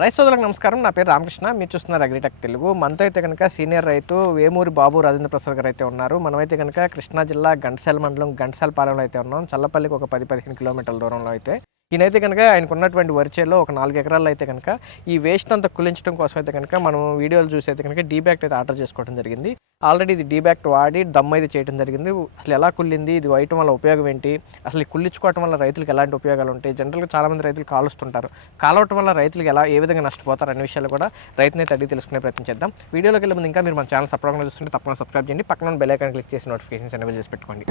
రైతు సోదరులకు నమస్కారం. నా పేరు రామకృష్ణ. మీరు చూస్తున్నారు అగ్రిటెక్ తెలుగు. మనతో అయితే కనుక సీనియర్ రైతు వేమూరి బాబు రాజేంద్ర ప్రసాద్ గారు అయితే ఉన్నారు. మనమైతే కనుక కృష్ణా జిల్లా గంటసాల మండలం గంటసాల పాలెంలో అయితే ఉన్నాం. చల్లపల్లికి ఒక పది పదిహేను కిలోమీటర్ల దూరంలో అయితే. ఈయనైతే కనుక ఆయనకు ఉన్నటువంటి వరిచేలో ఒక నాలుగు ఎకరాల్లో అయితే కనుక ఈ వేస్ట్ అంతా కులించడం కోసం అయితే కనుక మనం వీడియోలు చూసి అయితే కనుక డీబ్యాక్ట్ అయితే ఆర్డర్ చేసుకోవడం జరిగింది. ఆల్రెడీ ఇది డీబ్యాక్ట్ వాడి దమ్ అయితే చేయడం జరిగింది. అసలు ఎలా కుళ్ళింది? ఇది వేయటం వల్ల ఉపయోగం ఏంటి? అసలు ఈ కుళ్ళించుకోవటం వల్ల రైతులకు ఎలాంటి ఉపయోగాలు ఉంటాయి? జనరల్గా చాలామంది రైతులు కాలుస్తుంటారు. కాలవటం వల్ల రైతులకు ఎలా ఏ విధంగా నష్టపోతారు అనే విషయాలు కూడా రైతునైతే అయితే అడిగి తెలుసుకునే ప్రయత్నం చేద్దాం. వీడియోలోకి వెళ్ళే ముందు ఇంకా మీరు మన ఛానల్ సబ్స్క్రైబ్ చూస్తుంటే తప్పకుండా సబ్స్క్రైబ్ చేయండి. పక్కన బెల్ ఐకాన్ క్లిక్ చేసి నోటిఫికేషన్స్ ఎనేబుల్ చేసి పెట్టుకోండి.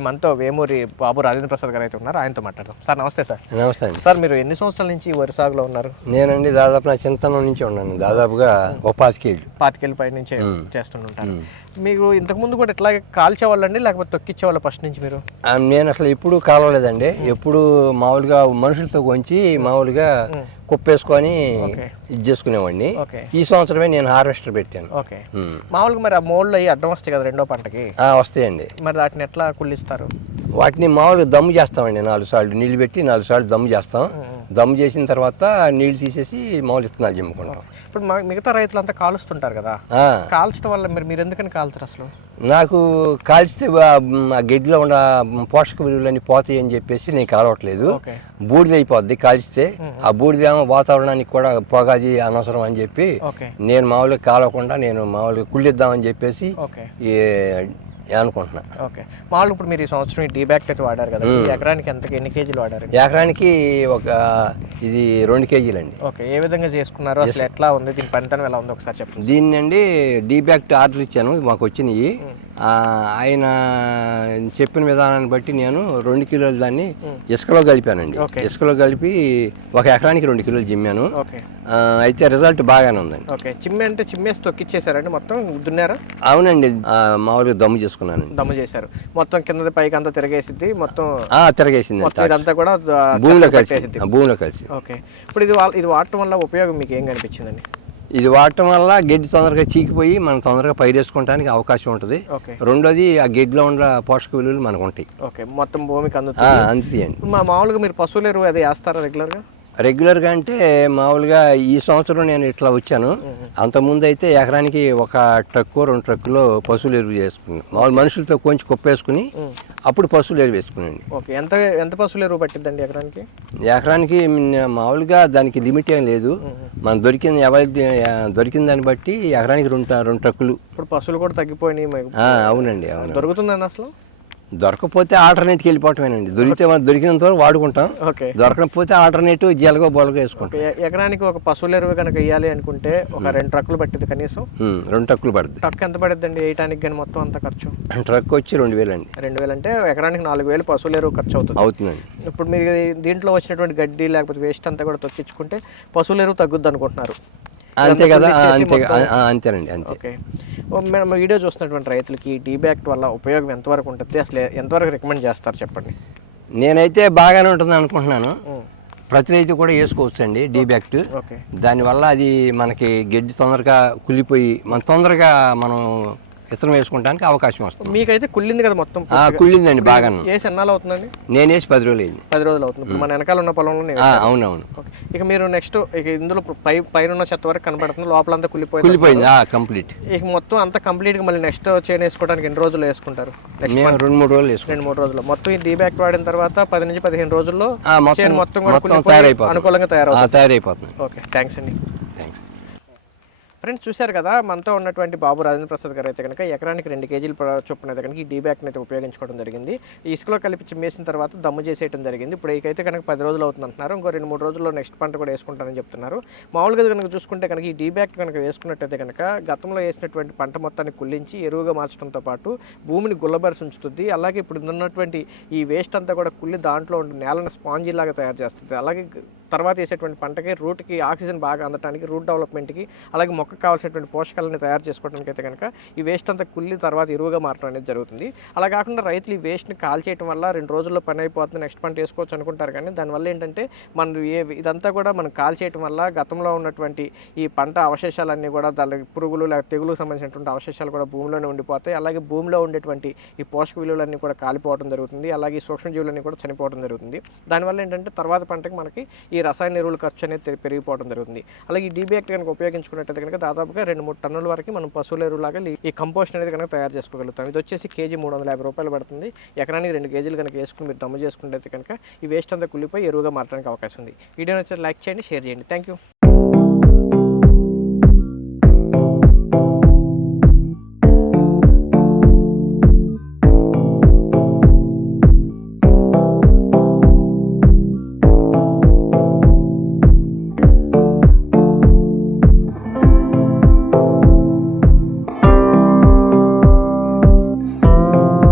ఇప్పుడు మనతో వేమూరి బాబు రాజేంద్ర ప్రసాద్ గారు అయితే ఉన్నారు. ఆయనతో మాట్లాడదాం. సార్ నమస్తే సార్. నమస్తే అండి. సార్ మీరు ఎన్ని సంవత్సరాల నుంచి ఈ వరి సాగులో ఉన్నారు? నేనండి దాదాపు నా చింతనం నుంచి ఉన్నాను. దాదాపుగా ఒక పాతికేళ్ళు. పాతికేళ్ళ పై నుంచే చేస్తుంటారు మీకు ఇంతకుముందు కూడా ఇట్లాగే కాల్చేవాళ్ళండి లేకపోతే తొక్కిచ్చేవాళ్ళు ఫస్ట్ నుంచి మీరు? నేను అసలు ఎప్పుడు కాలవలేదండి. ఎప్పుడు మామూలుగా మనుషులతో కొంచి మామూలుగా కుప్పేసుకొని. ఇది చేసుకునేవాడిని. ఈ సంవత్సరమే నేను హార్వెస్టర్ పెట్టాను. ఓకే. మామూలుగా మరి ఆ మోళ్ళు అయ్యి అడ్డం వస్తాయి కదా రెండో పంటకి? ఆ, వస్తాయండి. మరి వాటిని ఎట్లా కుళ్ళిస్తారు? వాటిని మామూలుగా దమ్ము చేస్తామండి. నాలుగు సార్లు నీళ్ళు పెట్టి నాలుగు సార్లు దమ్ము చేస్తాం. దమ్ము చేసిన తర్వాత నీళ్ళు తీసేసి మామూలు ఇత్తనాలు చిమ్ముకుంటాం ఇప్పుడు మా- మిగతా రైతులంతా కాలుస్తుంటారు కదా. కాల్చడం వల్ల మీరు మీరు ఎందుకని కాల్చరు అసలు? నాకు కాల్చితే ఆ గడ్డిలో ఉన్న పోషక విలువలన్నీ పోతాయి అని చెప్పేసి నేను కాలవట్లేదు. బూడిద అయిపోద్ది కాల్చితే. ఆ బూడిద వాతావరణానికి కూడా పొగాది అనవసరం అని చెప్పి నేను మామూలుగా కాలవకుండా నేను మామూలుగా కుళ్ళిద్దామని చెప్పేసి అనుకుంటున్నా. ఓకే. మామూలుగా ఇప్పుడు మీరు ఈ సంవత్సరం ఈ డీబ్యాక్ అయితే వాడారు కదా ఎకరానికి ఎంత ఎన్ని కేజీలు వాడారు? ఎకరానికి ఒక ఇది రెండు కేజీలండి. ఓకే. ఏ విధంగా చేసుకున్నారు? అసలు ఎట్లా ఉంది? దీని పనితనం ఎలా ఉంది? ఒకసారి చెప్పండి. దీన్ని అండి డీబ్యాక్ట్ ఆర్డర్ ఇచ్చాను మాకు వచ్చినాయి. ఆయన చెప్పిన విధానాన్ని బట్టి నేను రెండు కిలోలు దాన్ని ఇసుకలో కలిపానండి. ఇసుకలో కలిపి ఒక ఎకరానికి రెండు కిలోలు ఆ, అయితే రిజల్ట్ బాగానే ఉందండి. ఓకే. చిమ్మె అంటే చిమ్మేసి తొక్కిచ్చేసారండి మొత్తం దున్నారా? అవునండి. మామూలుగా దమ్ము చేసుకున్నానండి. దమ్ము చేశారు. మొత్తం కింద పైకి అంతా తిరగేసిద్ది మొత్తం తిరగేసింది మొత్తం ఇదంతా కూడా భూమిలో కలిసి భూమిలో కలిసి. ఓకే. ఇప్పుడు ఇది ఇది వాడటం వల్ల ఉపయోగం మీకు ఏం కనిపించిందండి? ఇది వాడటం వల్ల గడ్డి తొందరగా చీకిపోయి మనం తొందరగా పైరేసుకోవడానికి అవకాశం ఉంటుంది. రెండోది ఆ గడ్డిలో ఉన్న పోషక విలువలు మనకు ఉంటాయి ఓకే. మొత్తం భూమికి అందుతాయండి. ఇప్పుడు మా మామూలుగా మీరు పశువుల ఎరువు అది వేస్తారా రెగ్యులర్గా రెగ్యులర్గా అంటే మామూలుగా ఈ సంవత్సరం నేను ఇట్లా వచ్చాను. అంతకుముందు అయితే ఎకరానికి ఒక ట్రక్కు రెండు ట్రక్కులో పశువులు ఎరువు చేసుకున్నాను. మామూలు మనుషులతో కొంచెం కుప్పేసుకుని అప్పుడు పశువులు ఎరువు వేసుకున్నాను. ఓకే. ఎంత ఎంత పశువుల ఎరువు పట్టిద్దండి ఎకరానికి? ఎకరానికి మామూలుగా దానికి లిమిట్ ఏం లేదు. మనం దొరికిన ఎవరి దొరికిన దాన్ని బట్టి ఎకరానికి రెండు రెండు ట్రక్కులు. ఇప్పుడు పశువులు కూడా తగ్గిపోయినాయి. అవునండి అవును. దొరుకుతుందండి అసలు? దొరకకపోతే ఆల్టర్నేట్కి వెళ్ళిపోవటమేనండి. దొరికితే మనం దొరికినంత వరకు వాడుకుంటాం. ఓకే. దొరకకపోతే ఆల్టర్నేటివ్ జలగో బొలగో వేసుకుంటాం. ఎకరానికి ఒక పశువుల ఎరువు కనుక వేయాలి అనుకుంటే ఒక రెండు ట్రక్కులు పట్టింది కనీసం? రెండు ట్రక్కులు పడుతుంది ట్రక్ ఎంత పడుతుందండి వేయటానికి కానీ మొత్తం అంత ఖర్చు? ట్రక్ వచ్చి రెండు వేలండి. రెండు వేలు అంటే ఎకరానికి నాలుగు వేలు పశువుల ఎరువు ఖర్చు అవుతుంది. అవుతుందండి. ఇప్పుడు మీరు దీంట్లో వచ్చినటువంటి గడ్డి లేకపోతే వేస్ట్ అంతా కూడా తొక్కించుకుంటే పశువుల ఎరువు తగ్గుద్ది అనుకుంటున్నారు. అంతే కదా. అంతే. అంతేనండి అంతే. మనం వీడియో చూస్తున్నటువంటి రైతులకి డీబ్యాక్ట్ వల్ల ఉపయోగం ఎంతవరకు ఉంటుంది? అసలు ఎంతవరకు రికమెండ్ చేస్తారు చెప్పండి? నేనైతే బాగానే ఉంటుంది అనుకుంటున్నాను. ప్రతి రైతు కూడా వేసుకోవచ్చండి డీబ్యాక్ట్ ఓకే. దానివల్ల అది మనకి గడ్డి తొందరగా కుళ్ళిపోయి మన తొందరగా మనం ఇతరం వేసుకుంటానికి అవకాశం వస్తుంది. మీకైతే కుళ్ళింది కదా మొత్తం కుళ్ళిందండి బాగా వేసి ఎన్నాళ్ళు అవుతుందండి? నేను వేసి పది రోజులు అయింది. పది రోజులు అవుతుంది. మన వెనకాల ఉన్న పొలంలో అవునవును. ఇక మీరు నెక్స్ట్ ఇక ఇందులో పై పైన ఉన్న చెత్త వరకు కనబడుతుంది లోపలంతా కుళ్ళిపోయింది. కుళ్ళిపోయింది. కంప్లీట్. ఇక మొత్తం అంతా కంప్లీట్గా మళ్ళీ నెక్స్ట్ చేను వేసుకోవడానికి ఎన్ని రోజులు వేసుకుంటారు? రెండు మూడు రోజులు వేసుకుంటాం. రెండు మూడు రోజులు. మొత్తం ఈ డీబ్యాక్ట్ వాడిన తర్వాత పది నుంచి పదిహేను రోజుల్లో చేను మొత్తం కూడా అనుకూలంగా తయారవుతుంది. తయారైపోతుంది. ఓకే. థ్యాంక్స్ అండి. థ్యాంక్స్. ఫ్రెండ్స్ చూశారు కదా మనతో ఉన్నటువంటి బాబు రాజేంద్ర ప్రసాద్ గారు అయితే కనుక ఎకరానికి రెండు కేజీలు చొప్పున అయితే కనుక ఈ డీబ్యాక్ని అయితే ఉపయోగించుకోవడం జరిగింది. ఈ ఇసుకలో కలిపి చిమ్మేసిన తర్వాత దమ్ము చేసేయడం జరిగింది. ఇప్పుడు ఇకైతే కనుక పది రోజులు అవుతుంది అంటున్నారు ఇంకో రెండు మూడు రోజుల్లో నెక్స్ట్ పంట కూడా వేసుకుంటారని చెప్తున్నారు. మామూలుగా కనుక చూసుకుంటే కనుక ఈ డీబ్యాక్ కనుక వేసుకున్నట్టయితే కనుక గతంలో వేసినటువంటి పంట మొత్తాన్ని కుల్లించి ఎరువుగా మార్చడంతో పాటు భూమిని గుల్లబరిసి ఉంచుతుంది. అలాగే ఇప్పుడు ఉన్నటువంటి ఈ వేస్ట్ అంతా కూడా కుళ్ళి దాంట్లో ఉండే నేలను స్పాంజీ లాగా తయారు చేస్తుంది. అలాగే తర్వాత వేసేటువంటి పంటకి రూట్కి ఆక్సిజన్ బాగా అందటానికి రూట్ డెవలప్మెంట్కి అలాగే మొక్క మొక్కకు కావాల్సినటువంటి పోషకాలను తయారు చేసుకోవడానికి అయితే కనుక ఈ వేస్ట్ అంతా కుళ్ళి తర్వాత ఎరువుగా మారడం అనేది జరుగుతుంది. అలా కాకుండా రైతులు ఈ వేస్ట్ని కాల్ చేయడం వల్ల రెండు రోజుల్లో పని అయిపోతుంది నెక్స్ట్ పంట వేసుకోవచ్చు అనుకుంటారు. కానీ దానివల్ల ఏంటంటే మనం ఏ ఇదంతా కూడా మనం కాల్ చేయడం వల్ల గతంలో ఉన్నటువంటి ఈ పంట అవశేషాలన్నీ కూడా దాని పురుగులు లేక తెగులు సంబంధించినటువంటి అవశేషాలు కూడా భూమిలోనే ఉండిపోతాయి. అలాగే భూమిలో ఉండేటువంటి ఈ పోషక విలువలన్నీ కూడా కాలిపోవడం జరుగుతుంది. అలాగే ఈ సూక్ష్మజీవులన్నీ కూడా చనిపోవడం జరుగుతుంది. దానివల్ల ఏంటంటే తర్వాత పంటకి మనకి ఈ రసాయన ఎరువుల ఖర్చు అనేది పెరిగిపోవడం జరుగుతుంది. అలాగే ఈ డీబీ యాక్ట్ కనుక ఉపయోగించుకున్నట్టయితే కనుక దాదాపుగా రెండు మూడు టన్నుల వరకు మనం పశువుల ఎరువులాగా ఈ- ఈ కంపోస్ట్ అనేది కనుక తయారు చేసుకోగలుగుతాం. ఇది వచ్చేసి కేజీ మూడు వందల యాభై రూపాయలు పడుతుంది. ఎకరానికి రెండు కేజీలు కనుక వేసుకుని మీరు దమ్ము చేసుకుంటే కనుక ఈ వేస్ట్ అంతా కుళ్ళిపోయి ఎరువుగా మారడానికి అవకాశం ఉంది. వీడియో నచ్చితే లైక్ చేయండి షేర్ చేయండి. Thank you